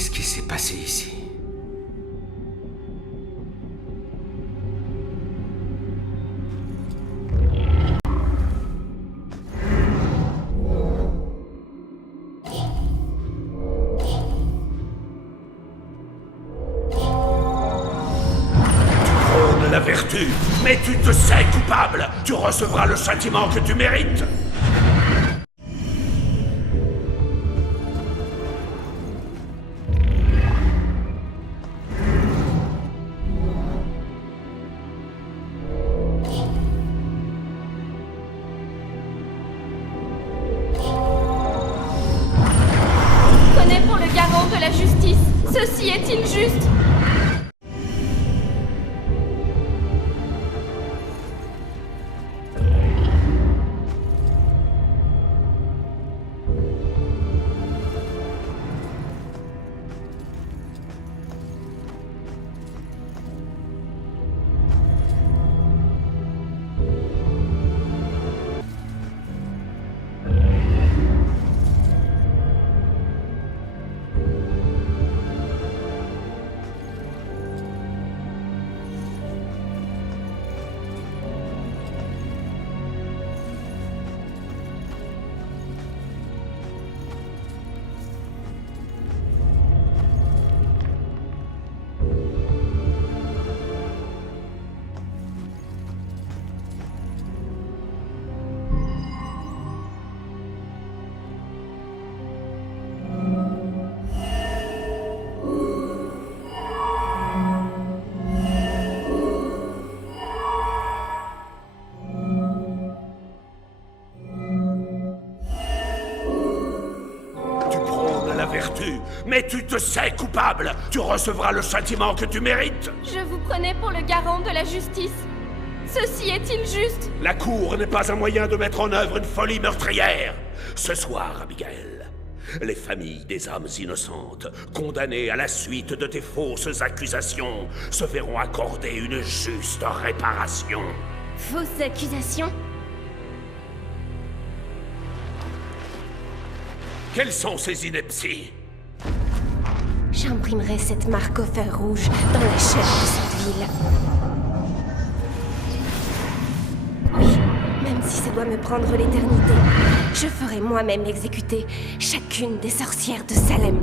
Qu'est-ce qui s'est passé ici? La vertu, mais tu te sais coupable. Tu recevras le châtiment que tu mérites. Prenez pour le garant de la justice. Ceci est-il juste? Mais tu te sais coupable. Tu recevras le châtiment que tu mérites. Je vous prenais pour le garant de la justice. Ceci est-il juste? La cour n'est pas un moyen de mettre en œuvre une folie meurtrière. Ce soir, Abigail, les familles des âmes innocentes, condamnées à la suite de tes fausses accusations, se verront accorder une juste réparation. Fausses accusations? Quelles sont ces inepties? J'imprimerai cette marque au fer rouge dans la chair de cette ville. Oui, même si ça doit me prendre l'éternité, je ferai moi-même exécuter chacune des sorcières de Salem.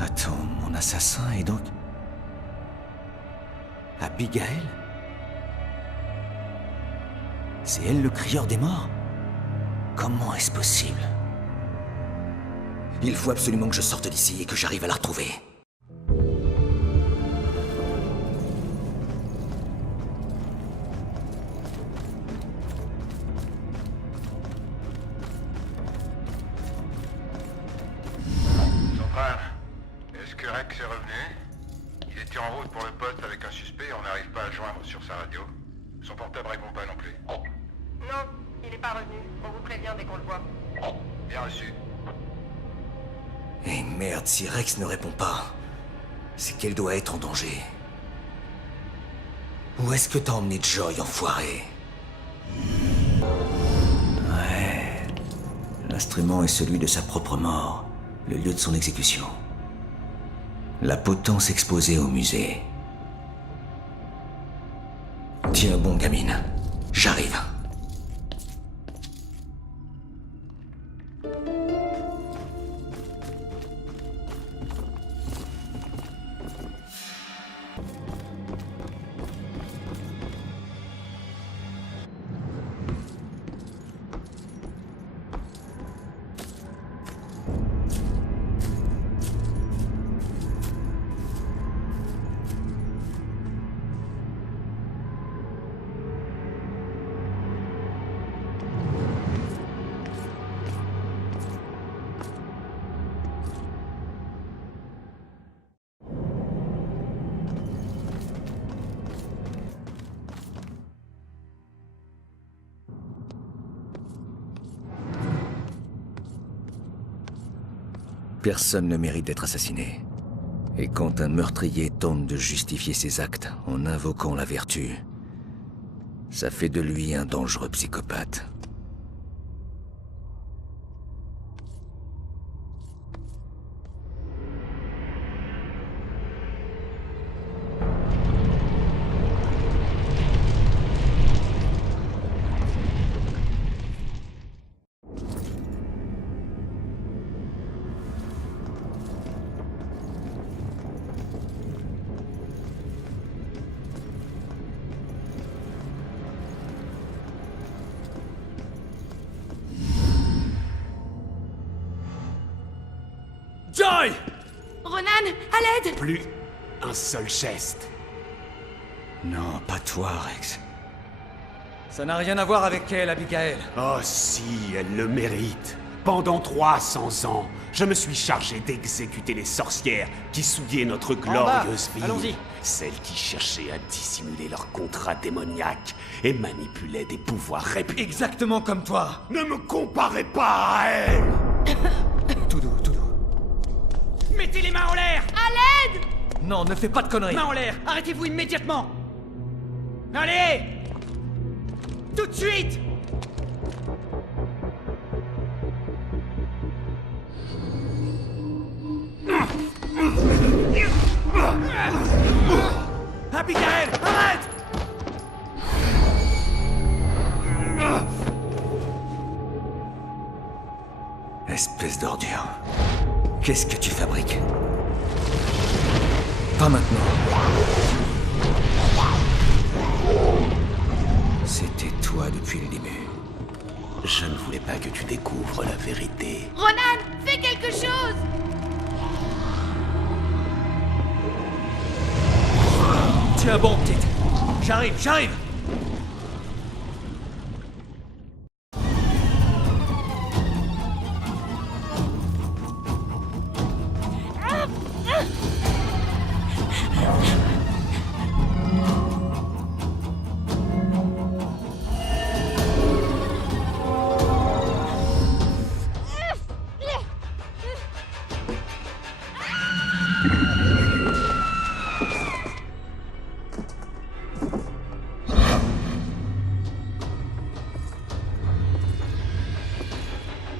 Attends, mon assassin est donc... Abigail? C'est elle le crieur des morts? Comment est-ce possible? Il faut absolument que je sorte d'ici et que j'arrive à la retrouver. Central, est-ce que Rex est revenu? Il était en route pour le poste avec un suspect et on n'arrive pas à le joindre sur sa radio. Son portable répond pas non plus. Non, il est pas revenu. On vous prévient dès qu'on le voit. Bien reçu. Eh merde, si Rex ne répond pas, c'est qu'elle doit être en danger. Où est-ce que t'as emmené Joy, enfoiré? Ouais... L'instrument est celui de sa propre mort, le lieu de son exécution. La potence exposée au musée. Tiens bon, gamine. J'arrive. Personne ne mérite d'être assassiné. Et quand un meurtrier tente de justifier ses actes en invoquant la vertu, ça fait de lui un dangereux psychopathe. Aloy! Ronan, à l'aide! Plus un seul geste. Non, pas toi, Rex. Ça n'a rien à voir avec elle, Abigail. Oh si, elle le mérite. Pendant 300 ans, je me suis chargé d'exécuter les sorcières qui souillaient notre glorieuse ville. Allons-y. Celles qui cherchaient à dissimuler leur contrat démoniaque et manipulaient des pouvoirs réputés. Exactement comme toi. Ne me comparez pas à elle! Tout doux, tout doux. Mettez les mains en l'air! À l'aide! Non, ne fais pas de conneries. Mains en l'air! Arrêtez-vous immédiatement! Allez! Tout de suite! Abigail, arrête! Espèce d'ordure. Qu'est-ce que tu fabriques? Pas maintenant. C'était toi depuis le début. Je ne voulais pas que tu découvres la vérité. Ronan, fais quelque chose! Tiens bon, petite. J'arrive, j'arrive.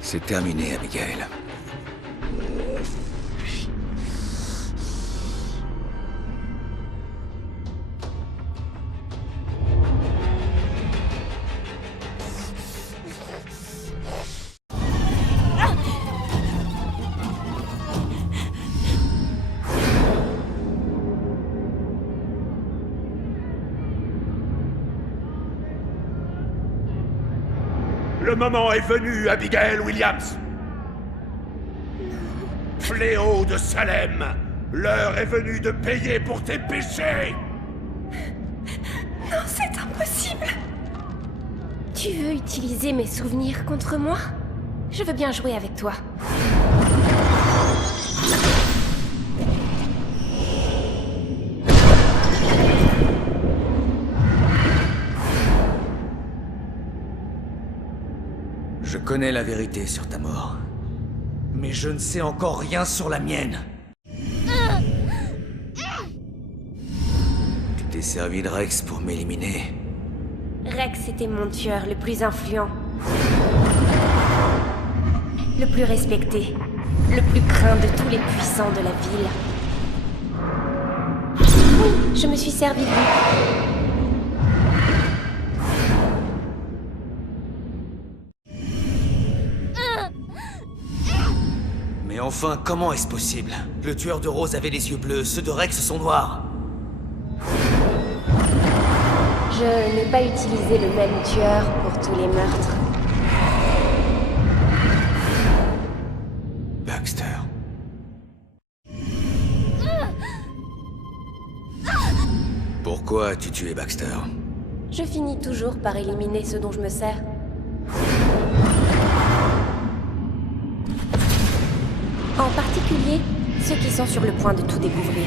C'est terminé, Abigail. Le moment est venu, Abigail Williams. Fléau de Salem, l'heure est venue de payer pour tes péchés. Non, c'est impossible! Tu veux utiliser mes souvenirs contre moi? Je veux bien jouer avec toi. Je connais la vérité sur ta mort. Mais je ne sais encore rien sur la mienne. Tu t'es servi de Rex pour m'éliminer. Rex était mon tueur le plus influent. Le plus respecté. Le plus craint de tous les puissants de la ville. Oui, je me suis servi de lui. Mais enfin, comment est-ce possible? Le tueur de Rose avait les yeux bleus, ceux de Rex sont noirs. Je n'ai pas utilisé le même tueur pour tous les meurtres. Baxter. Pourquoi as-tu tué Baxter? Je finis toujours par éliminer ceux dont je me sers. En particulier, ceux qui sont sur le point de tout découvrir.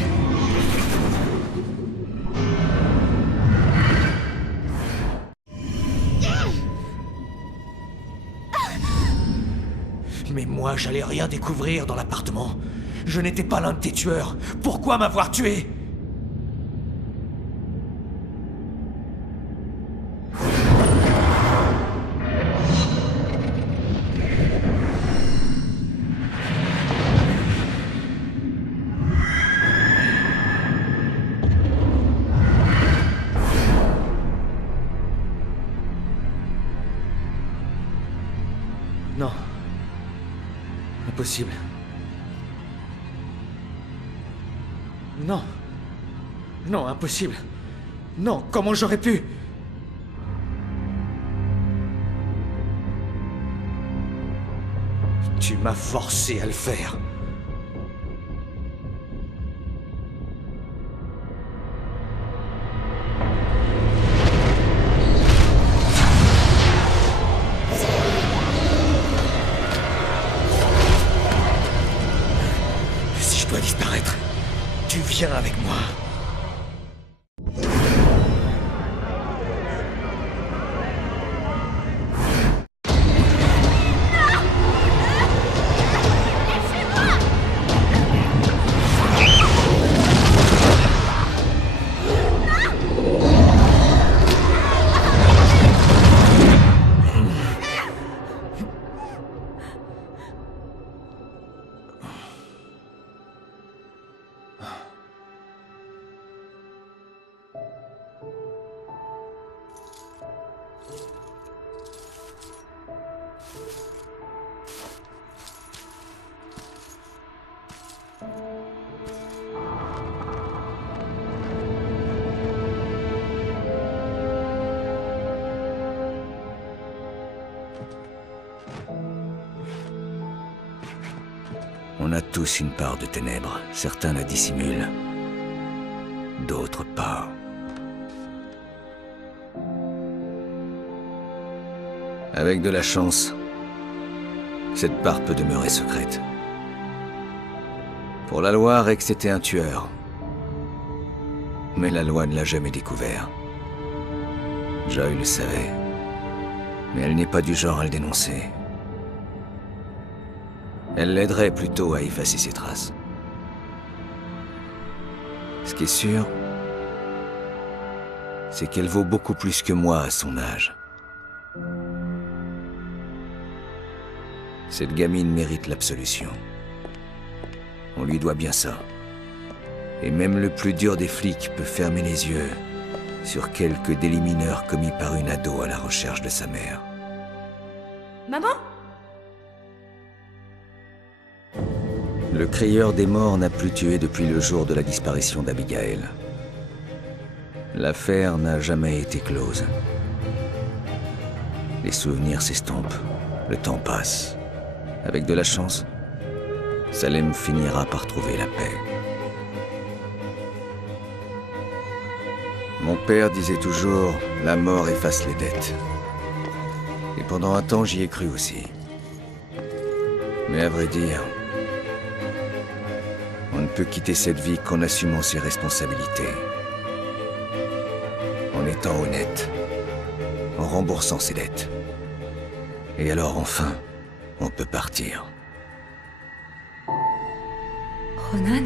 Mais moi, j'allais rien découvrir dans l'appartement. Je n'étais pas l'un de tes tueurs. Pourquoi m'avoir tué? Non. Impossible. Non. Non, impossible. Non, comment j'aurais pu? Tu m'as forcé à le faire. Viens avec moi. On a tous une part de ténèbres. Certains la dissimulent. D'autres pas. Avec de la chance, cette part peut demeurer secrète. Pour la loi, Rex était un tueur. Mais la loi ne l'a jamais découvert. Joy le savait. Mais elle n'est pas du genre à le dénoncer. Elle l'aiderait plutôt à effacer ses traces. Ce qui est sûr, c'est qu'elle vaut beaucoup plus que moi à son âge. Cette gamine mérite l'absolution. On lui doit bien ça. Et même le plus dur des flics peut fermer les yeux sur quelques délits mineurs commis par une ado à la recherche de sa mère. Maman? Le crieur des morts n'a plus tué depuis le jour de la disparition d'Abigail. L'affaire n'a jamais été close. Les souvenirs s'estompent, le temps passe. Avec de la chance, Salem finira par trouver la paix. Mon père disait toujours, la mort efface les dettes. Et pendant un temps, j'y ai cru aussi. Mais à vrai dire, on ne peut quitter cette vie qu'en assumant ses responsabilités. En étant honnête. En remboursant ses dettes. Et alors enfin, on peut partir. Ronan?